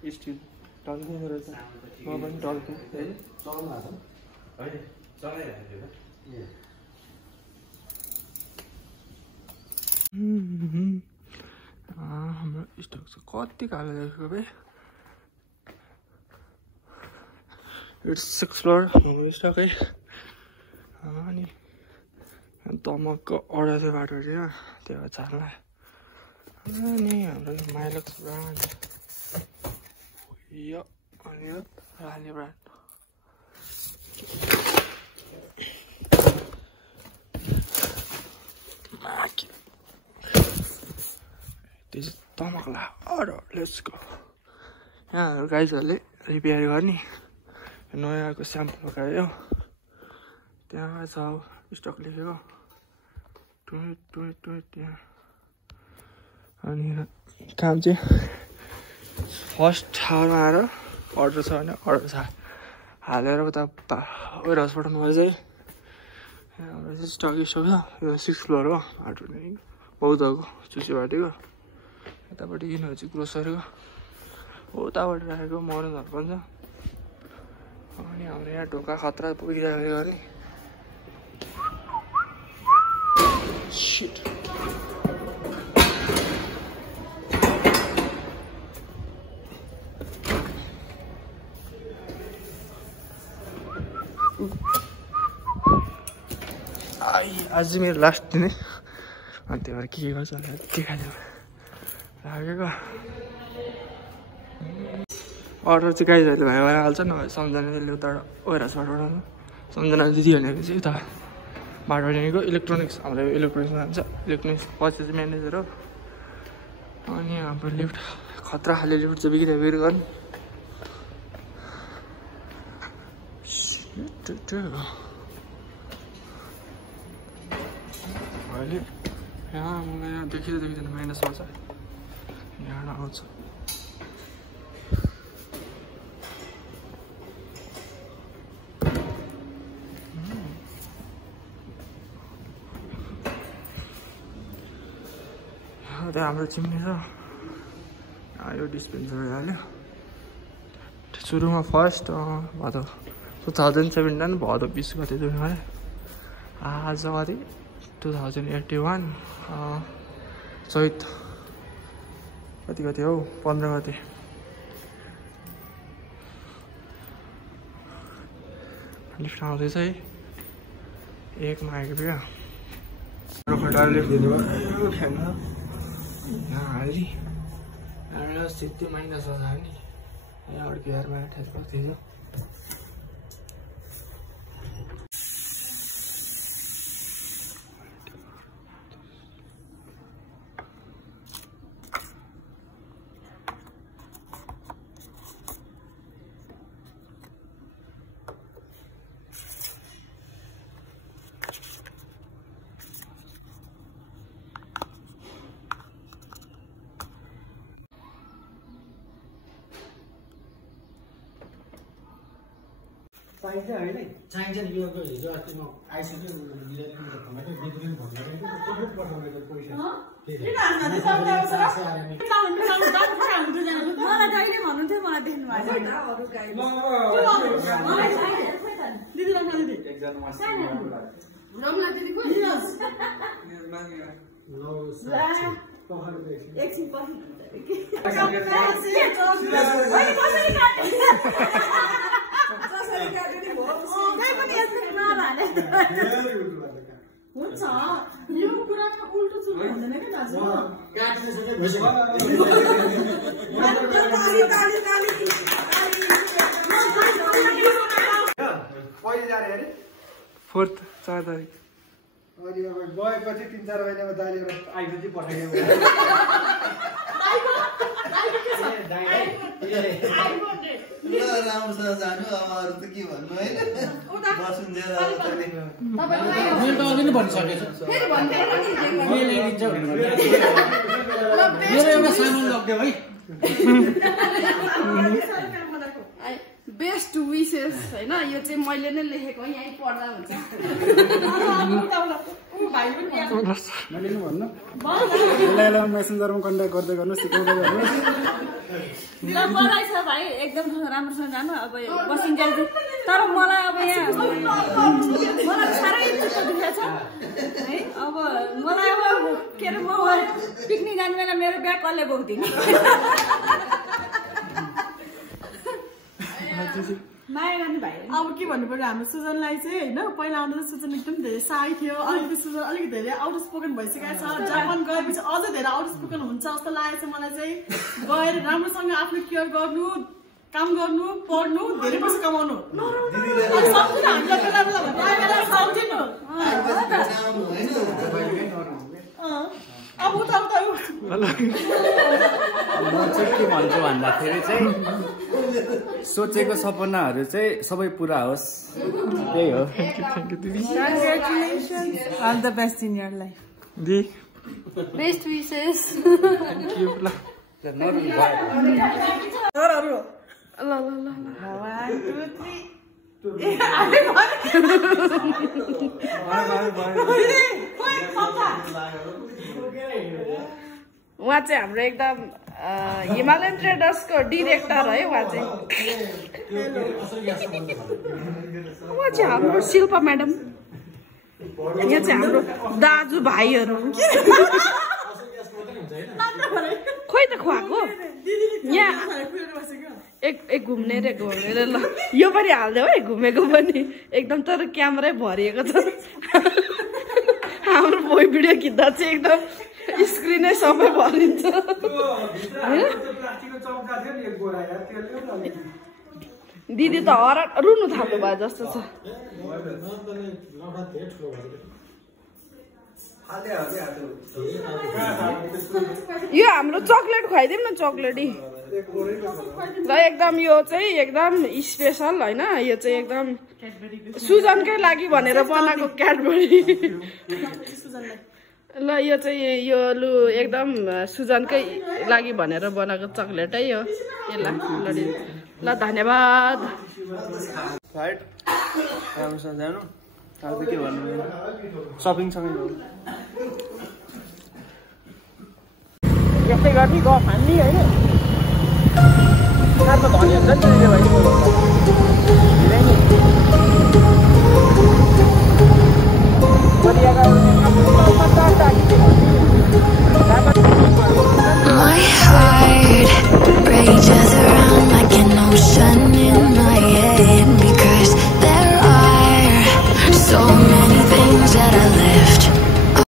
Still टल्किँदो रहेछ म पनि टल्केँ हाम्रो स्टक छ कति कालो देखेको भाइ इट्स 6 फ्लोर हाम्रो स्टकै अनि तमकको अडासे बाटो थियो त्यो चाल्ला अनि हाम्रो माइलक्स ब्रान्ड यो अनि यो राली ब्रान्ड त्यो चाहिँ तमकला अर लेट्स गो यहाँ गाइजहरूले रिपेयर गर्ने नयाँको स्याम्पल लगायो त्यहाँ छ स्टक लेखेको त्यहाँ अनि काम चाहिँ फर्स्ट ठाउँमा आएर अर्डर छ भने अर्डर छ हालेर उता वेयर हाउसबाट मलाई चाहिँ हाम्रो चाहिँ स्टक छ यो 6 फ्लोर हो बाटो नै बौद्धको चुची बाटोको यतापट्टि यिनीहरू चाहिँ ग्रोसरीको उताबाट राखेको मरुनहरू पनि छ अनि हाम्रो यहाँ ढोका खतरा पुगिरहेको गरे शिट आज मेरो लास्ट दिन है अनि त्यही भएर के गर्छ होला देखाइदिनु लागेको अर्डर चाहिँ गाइजहरूले भाइ भएर हाल्छ न सम्झना त्यसले उता ओइरासबाट सम्झना दिदी भनेको चाहिँ उता बाटो ल्याएको इलेक्ट्रोनिक्स हाम्रो इलेक्ट्रोनिक्समा जान्छ इलेक्ट्रोनिक्स पछि चाहिँ म्यानेजर हो अनि हाम्रो लिफ्ट खतरा खाले लिफ्ट चाहिँ बिग्रियो गर्ने अहिले यहाँ मलाई यहाँ देखिँदैन माइनस आउँछ यहाँ आउँछ त्यहाँ हाम्रो चिम्नी छ यो डिस्पेन्सर हाल्यो सुरुमा फर्स्ट भदौ 2017 भदौ 20 गते दुई भयो आज कति 2081 चैत कति गते हौ 15 गते लिफ्ट आउँदैछ है एकमा आएको क्या खटाएर लिफ्ट दिनुभयो फ्यान यहाँ हाली हाम्रो सिद्धि माइनस आउँछ नि यहाँ अर्को हेरमा 28 बग्दैछ चाहिन्छ नि यो हिजो अस्ति म आइसक्यो बिग्रिनु भन्दाखेरि कोभिड पठाउनेको पैसा हुन्छ यो कुरामा उल्टो चुल्टो हुँदैन के दाजु फोर्थ 4 तारिक गएपछि 3-4 महिनामा दाइले आइपछि पठाइदियो राम्रोसँग जानु अब अरू त के भन्नु होइन बसुन्जेल मैले भनिसकेको छु मेरो एउटा सामान लग्यो है बेस्ट विशेस हैन यो चाहिँ मैले नै लेखेको यही पढ्दा हुन्छ मैले नि भन्नु यसलाई मेसेन्जरमा कन्ट्याक्ट गर्दै गर्नु सिकाउँदै गर्नु मलाई छ भाइ एकदम राम्रोसँग जानु अब बसिन्जेल तर मलाई अब यहाँ मलाई साह्रै चित्त दुखेको छ है अब मलाई अब के अरे म पिकनिक जाने बेला मेरो ब्याग कसले बोक्दिने माया गर्ने भाइ अब के भन्नु पर्यो हाम्रो सुजनलाई चाहिँ होइन पहिला आउँदा चाहिँ सुजन एकदम धेरै साई थियो अहिले सुजन अलिक धेरै आउट स्पोकन भइसकेको छ जापान गएपछि अझ धेरै आउट स्पोकन हुन्छ जस्तो लागेको छ मलाई चाहिँ गएर राम्रोसँग आफ्नो केयर गर्नु काम गर्नु पढ्नु धेरै पैसा कमाउनु अब उता उता म चाहिँ के भन्छु भन्दाखेरि चाहिँ सोचेको सपनाहरू चाहिँ सबै पुरा होस् त्यही हो थ्याङ्क यू दिदी Congratulations. All the best in your life. The best wishes thank you ल ल ल ल 1, 2, 3. उहाँ चाहिँ हाम्रो एकदम हिमालयन ट्रेडर्सको डिरेक्टर है उहाँ चाहिँ हाम्रो शिल्पा म्याडम यहाँ चाहिँ हाम्रो दाजु भाइहरू खोइ त खुवाएको यहाँ एक घुम्ने रे ल यो पनि हालिदेऊ है घुमेको पनि एकदम तर क्यामेरै भरिएको छ हाम्रो भोइ भिडियो खिच्दा चाहिँ एकदम स्क्रिनै सबै भरिन्छ दिदी त रुनु थाल्नु भयो जस्तो छ यो हाम्रो चक्लेट खुवाइदिउँ न चक्लेटी ल एकदम यो चाहिँ एकदम स्पेसल होइन यो चाहिँ एकदम सुजनकै लागि भनेर बनाएको क्याडबरी ल यो चाहिँ यो लु एकदम सुजनकै लागि भनेर बनाएको चक्लेटै हो यसलाई ल धन्यवाद फ्लाइट राम्रोसँग जानु अब के भन्नु सपिङसँगै जानु यस्तै गर्ने गफ हान्ने होइन साथमा धनी हुन्छ नि त्यो भाइ धेरै नि